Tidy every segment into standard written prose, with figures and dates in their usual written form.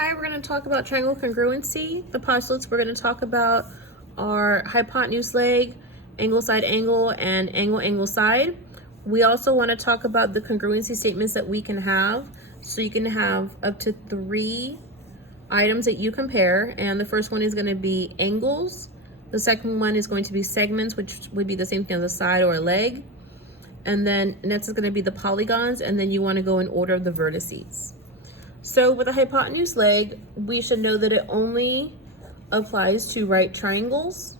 Hi, we're going to talk about triangle congruency. The postulates we're going to talk about are hypotenuse leg, angle side angle, and angle angle side. We also want to talk about the congruency statements that we can have. So you can have up to 3 items that you compare, and the first one is going to be angles. The second one is going to be segments, which would be the same thing as a side or a leg. And then next is going to be the polygons, and then you want to go in order of the vertices. So with a hypotenuse leg, we should know that it only applies to right triangles.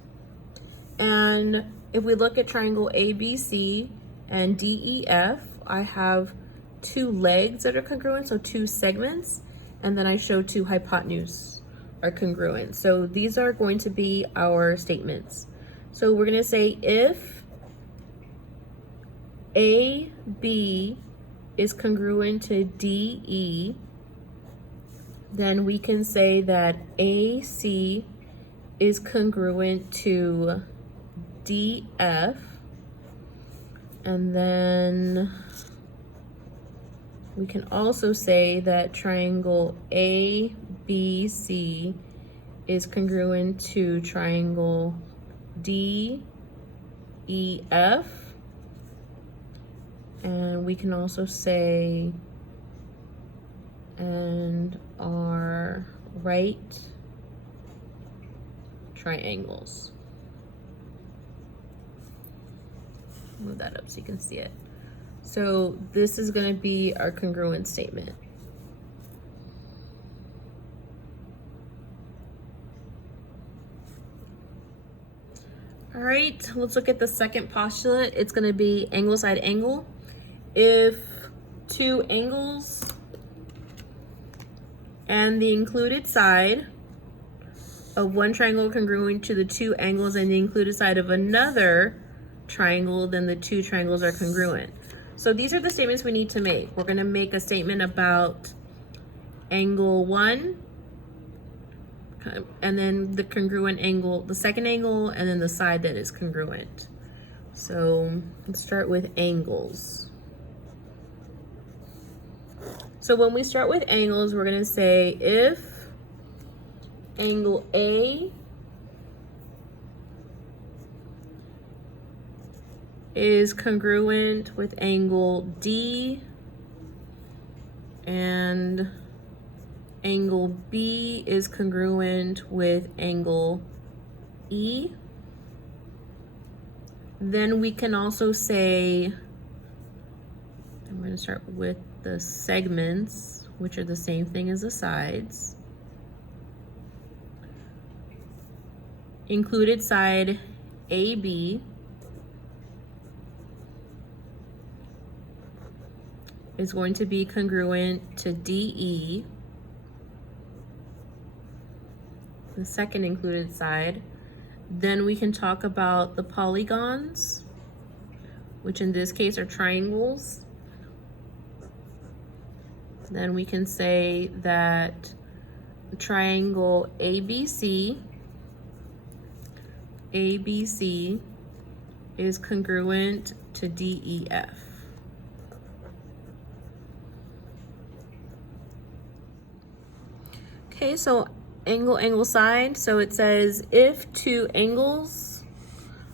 And if we look at triangle ABC and DEF, I have 2 legs that are congruent, so 2 segments, and then I show 2 hypotenuse are congruent. So these are going to be our statements. So we're going to say if AB is congruent to DE, then we can say that AC is congruent to DF, and then we can also say that triangle ABC is congruent to triangle DEF, and we can also say and are right triangles. Move that up so you can see it. So this is going to be our congruent statement. All right, let's look at the second postulate. It's going to be angle side angle. If 2 angles and the included side of one triangle congruent to the 2 angles and the included side of another triangle, then the 2 triangles are congruent. So these are the statements we need to make. We're going to make a statement about angle 1, and then the congruent angle, the second angle, and then the side that is congruent. So let's start with angles. So when we start with angles, we're going to say if angle A is congruent with angle D and angle B is congruent with angle E, then we can also say, I'm going to start with the segments, which are the same thing as the sides. Included side AB is going to be congruent to DE, the second included side. Then we can talk about the polygons, which in this case are triangles. Then we can say that triangle ABC is congruent to DEF. Okay, so angle side. So it says if 2 angles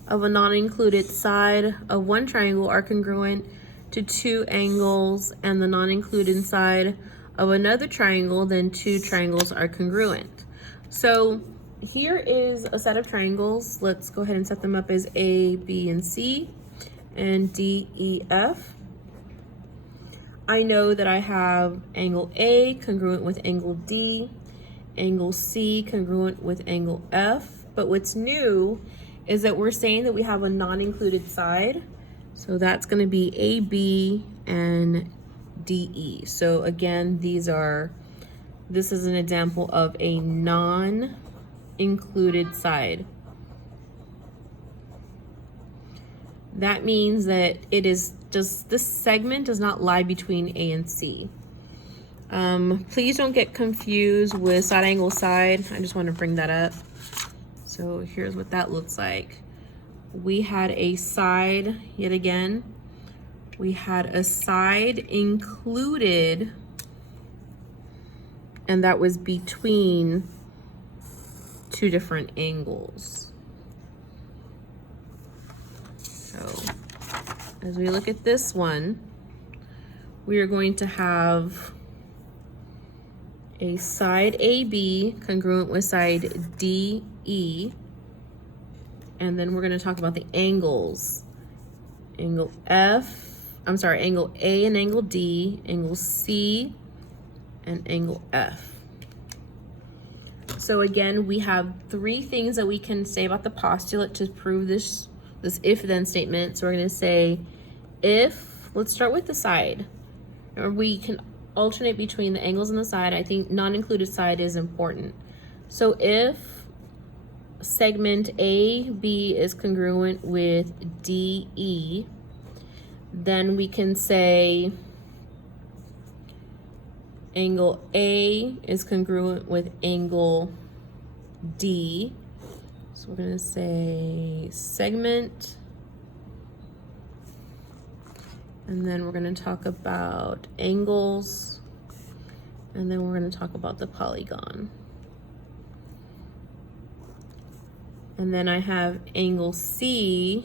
of a non-included side of one triangle are congruent to 2 angles and the non-included side of another triangle, then 2 triangles are congruent. So here is a set of triangles. Let's go ahead and set them up as A, B, and C, and D, E, F. I know that I have angle A congruent with angle D, angle C congruent with angle F, but what's new is that we're saying that we have a non-included side. So that's going to be AB and DE. So again, this is an example of a non-included side. That means that this segment does not lie between A and C. Please don't get confused with side angle side. I just want to bring that up. So here's what that looks like. We had a side, yet again, we had a side included and that was between two different angles. So as we look at this one, we are going to have a side AB congruent with side DE, and then we're going to talk about the angles. Angle angle A and angle D, angle C and angle F. So again, we have three things that we can say about the postulate to prove this if-then statement. So we're going to say if, let's start with the side, or we can alternate between the angles and the side. I think non-included side is important. So if segment AB is congruent with DE, then we can say angle A is congruent with angle D. So we're going to say segment, and then we're going to talk about angles, and then we're going to talk about the polygon. And then I have angle C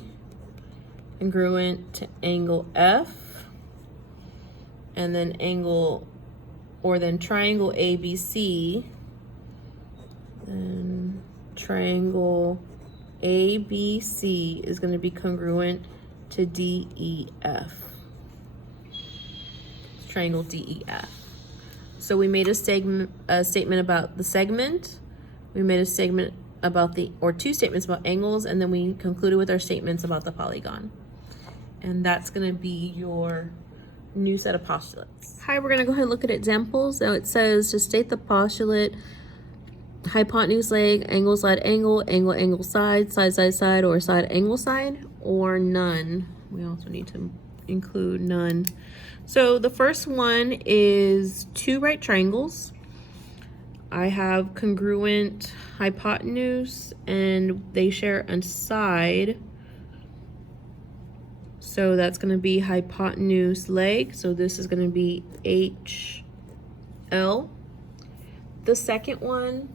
congruent to angle F, and then triangle ABC, and triangle ABC is going to be congruent to DEF. Triangle DEF. So we made a statement about the segment. We made a statement about two statements about angles, and then we concluded with our statements about the polygon. And that's going to be your new set of postulates. Hi, we're going to go ahead and look at examples. Now it says to state the postulate: hypotenuse leg, angle side angle, angle angle side, side side side, or side angle side, or none. We also need to include none. So the first one is two right triangles. I have congruent hypotenuse and they share a side. So that's going to be hypotenuse leg. So this is going to be HL. The second one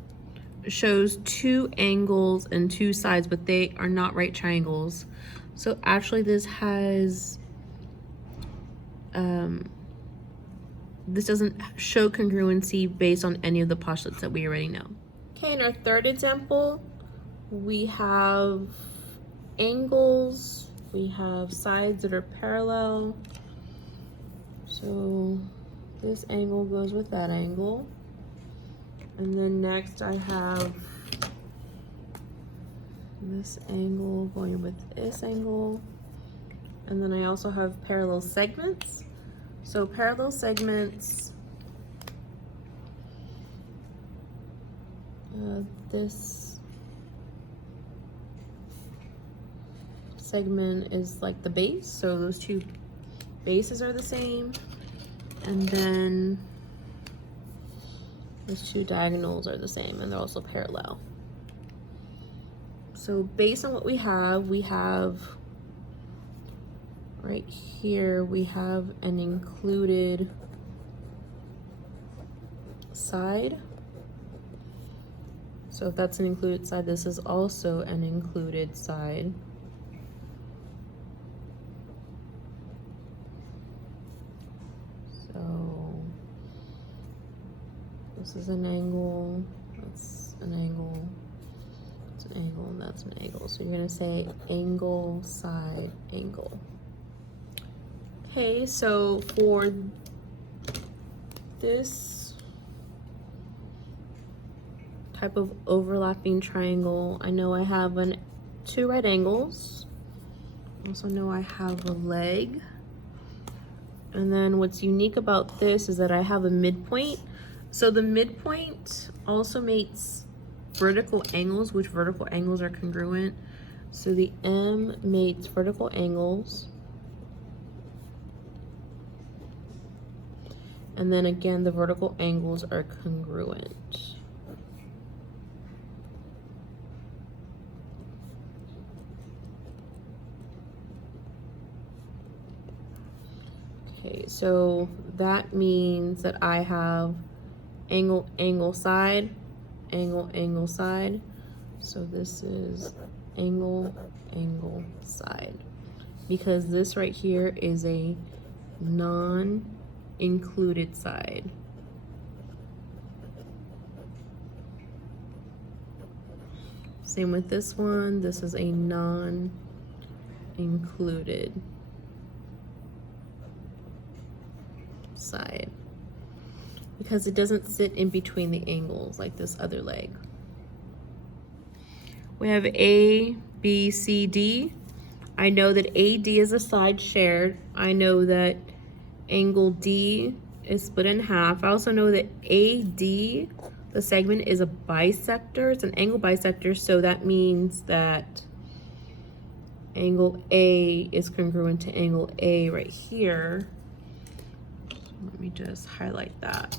shows two angles and two sides, but they are not right triangles. So actually this has, this doesn't show congruency based on any of the postulates that we already know. Okay, in our third example, we have angles, we have sides that are parallel. So this angle goes with that angle. And then next I have this angle going with this angle. And then I also have parallel segments. So parallel segments, this segment is like the base, so those two bases are the same, and then those two diagonals are the same, and they're also parallel. So based on what we have right here, we have an included side. So if that's an included side, this is also an included side. So this is an angle, that's an angle, that's an angle, and that's an angle. So you're going to say angle, side, angle. Okay, so for this type of overlapping triangle, I know I have two right angles. I also know I have a leg. And then what's unique about this is that I have a midpoint. So the midpoint also makes vertical angles, which vertical angles are congruent. So the M makes vertical angles. And then again, the vertical angles are congruent. Okay, so that means that I have angle, angle, side, angle, angle, side. So this is angle, angle, side. Because this right here is a non-included side. Same with this one. This is a non-included side because it doesn't sit in between the angles like this other leg. We have A, B, C, D. I know that AD is a side shared. I know that angle D is split in half. I also know that AD, the segment, is a bisector. It's an angle bisector, so that means that angle A is congruent to angle A right here. Let me just highlight that.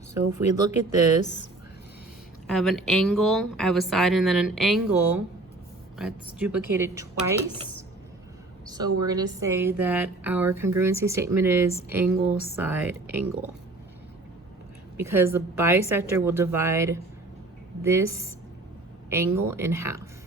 So if we look at this, I have an angle, I have a side, and then an angle that's duplicated twice. So we're gonna say that our congruency statement is angle, side, angle. Because the bisector will divide this angle in half.